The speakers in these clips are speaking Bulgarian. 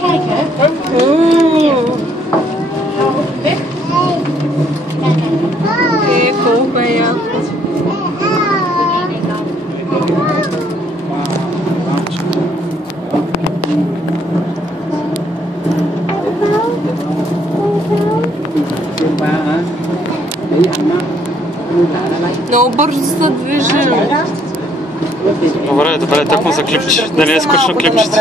Kijk hè. Weg. Ik ook bij jou. Много бързо се движим. Добре, так му заклипчи. Да не е скучно клипчето.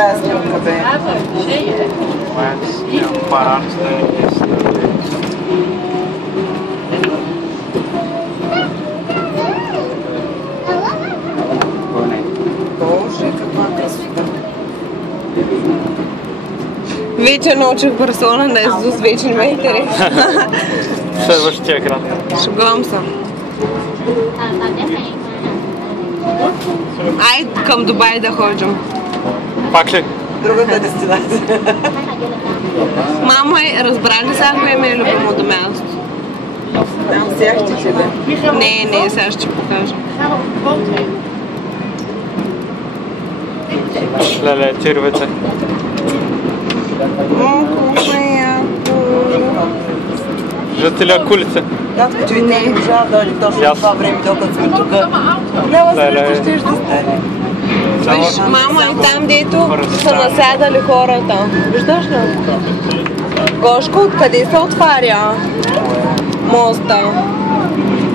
Вече научих в Барселона да Езус, вече не ме интересува. Следващия град. Шегувам се. Ай към Дубай да ходим. Пак ли? Другата дестинация. Мамо, разбрали сега кое ми е любимото място? Там сега ще ти да. Не, сега ще покажа. Леле, тировете. Колко е яко. Виждате ли акулите? Татко, че не можа да дойде точно в това време, докато сме тук. Голяма среща ще да стане. Виж, мамо, е там, дето са насядали хората. Виждаш ли? Гошко, откъде се отваря моста?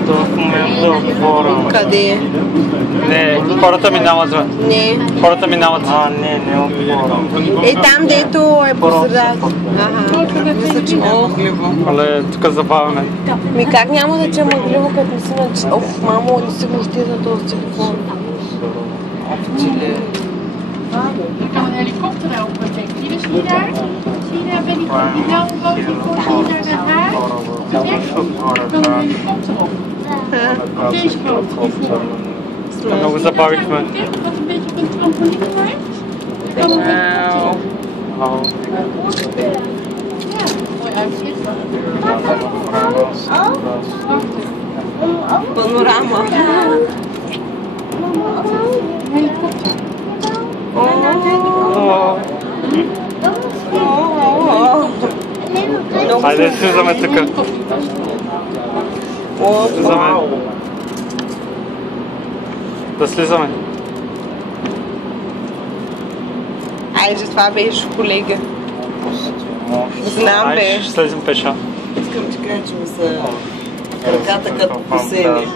В момента отворено. Къде? Не, хората минават. Не. Хората минават. Не отворено. Е там, дето е посреда. Ага. Мисля, че няма мъгливо. Але тук забавяме. Ми как няма да че мъгливо, като не си на... Оф, мамо, не си въобще за този телефон. Er kan een helikopter wel op projecten. Zie je daar? Zie je daar bij die blauwe boot? Zie je daar dat haar? Er kan een helikopter op. Deze boot. Много забавихме. Wat een beetje op een trampoline lijkt. Er kan een helikopter op. Ja, mooi uitzicht. Панорама. Helikopter. Хайде, слизаме тук. Слизаме. Да слизаме. Айде, това беше колега. Знам Айде, беше. ще слезем пеша. Искам да кажа, че ми са краката като посели.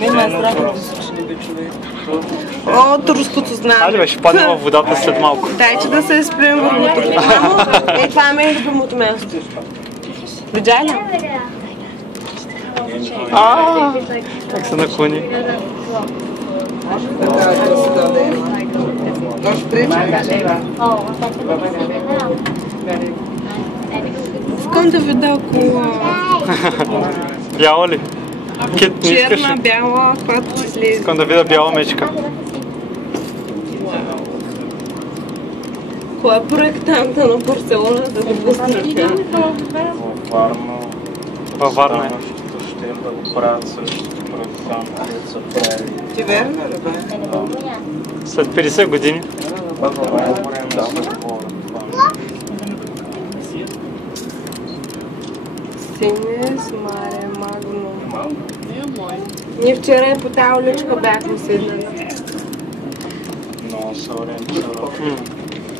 Мен ме страх от височини бе човек. О, турското знаме. Айде бе, ще паднем във водата след малко. Дайте да се изплюем в мотото. Мамо, това ми е любимото място. Видя ли? Как се наклони. Така е красота да има. Нощ пречи. Искам да видя кола. Бяла ли? Кит, не искаш Черна, ли? бяла, която си слезе. Искам да видя бяла мечка. Кой е проектанта на Барселона да го пуснаха? Във Варна е. Ще да го правят същото проектант, които са правили. Ти верно ли бе? След 50 години. Синес Маре Магнум. Ние вчера и по тази уличка бяхме седнали. Много са ориентирани.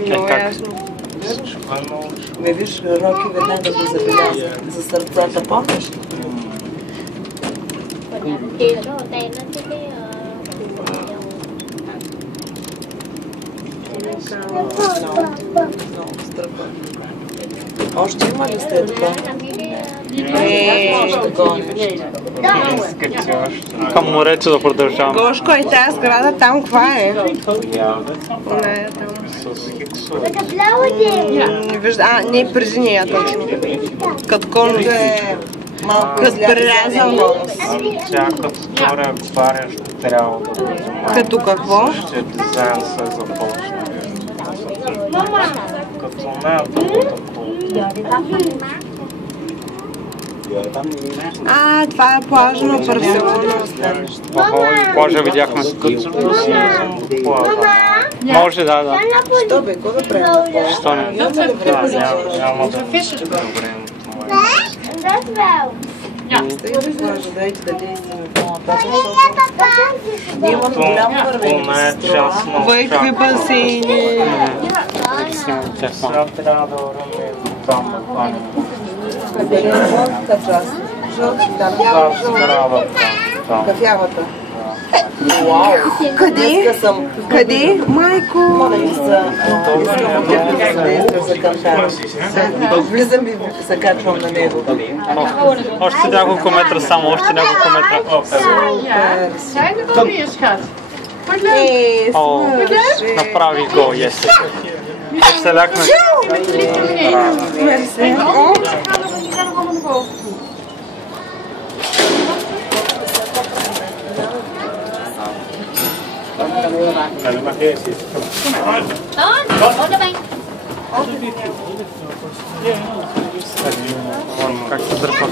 Много как? ясно. Ме виж, Роки веднага го забеляза. За сърцата помниш? Много страхотно. Още има ли сте така? Още такова нещо. Към морето да продължаваме. Гошко, и тази сграда там каква е? Она е там. С хиксове. Не вижда, не при нея точно. Като конус. Тук е малко Като прерязано. Тя като втория бария ще трябва да го взема. Като какво? Същия дизайн се започне. Като не е такова. А, това е плажа на Барселона. Охо, и плажа видяхме. Може, да. Що бе, какво да правим? Що не? Dat zijn Няма да vissen. добре. Стига да плажа, дайте да действаме по-нататък, ние имаме голямо вървение да се част на Въйкви басейни. Сега трябва да вървим там да хванем. Къде е жълтата част? Жълтата, бяла жълта. Кафявата. Вау! Къде? Съм. Къде? Майко! Моля ви се, искам да се съдействаш за кантара. Влизам и се качвам на него. Още няколко метра само, още няколко метра. Ja, zijn er dan weer, schat? Wordt leuk. О, направи го, ес. Се лякна. Met je licht naar beneden. Мерси. En de andere mensen gaan er- die gaan nog allemaal naar boven toe. Как се дърпа.